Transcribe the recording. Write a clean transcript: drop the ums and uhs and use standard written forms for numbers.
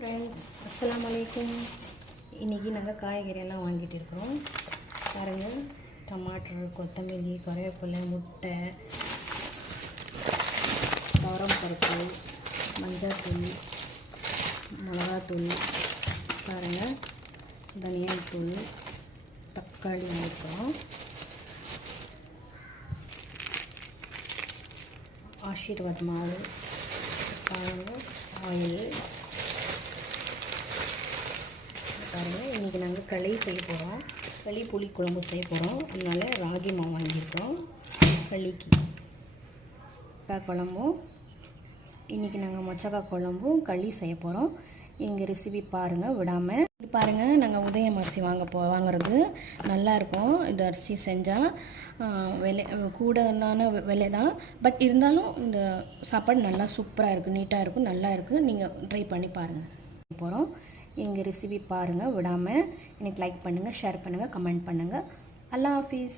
Friends, அஸ்ஸலாமு அலைக்கும். இன்றைக்கி நாங்கள் காய்கறியெல்லாம் வாங்கிட்டு இருக்கிறோம். பாருங்கள், டமாட்டர், கொத்தமல்லி, கருவேப்பிலை, முட்டை, பருப்பு, மஞ்சள்தூள், மிளகாத்தூள், பாருங்கள், தனியாத்தூள், தக்காளி வாங்கிக்கிறோம், ஆஷீர்வாத் மாவு, பாருங்கள், ஆயில். பாருங்கள், இன்றைக்கி நாங்கள் களி செய்ய போகிறோம். களி புளி குழம்பு செய்ய போகிறோம். அதனால் ராகி மாவு வாங்கியிருக்கோம். களிக்கு குழம்பும் இன்றைக்கி நாங்கள் மொச்சக்காய் குழம்பும் களி செய்ய போகிறோம். எங்கள் ரெசிபி பாருங்கள் விடாமல். இது பாருங்கள், நாங்கள் உதயம் அரிசி வாங்குறது நல்லாயிருக்கும். இந்த அரிசி செஞ்சால் விலை கூடனான விலை தான். பட் இருந்தாலும் இந்த சாப்பாடு நல்லா சூப்பராக இருக்குது, நீட்டாக இருக்கும், நல்லா இருக்குது. நீங்கள் ட்ரை பண்ணி பாருங்கள். போகிறோம். எங்கள் ரெசிபி பாருங்கள் விடாமல். எனக்கு லைக் பண்ணுங்கள், ஷேர் பண்ணுங்கள், கமெண்ட் பண்ணுங்கள். அல்லாஹ் ஹாஃபிஸ்.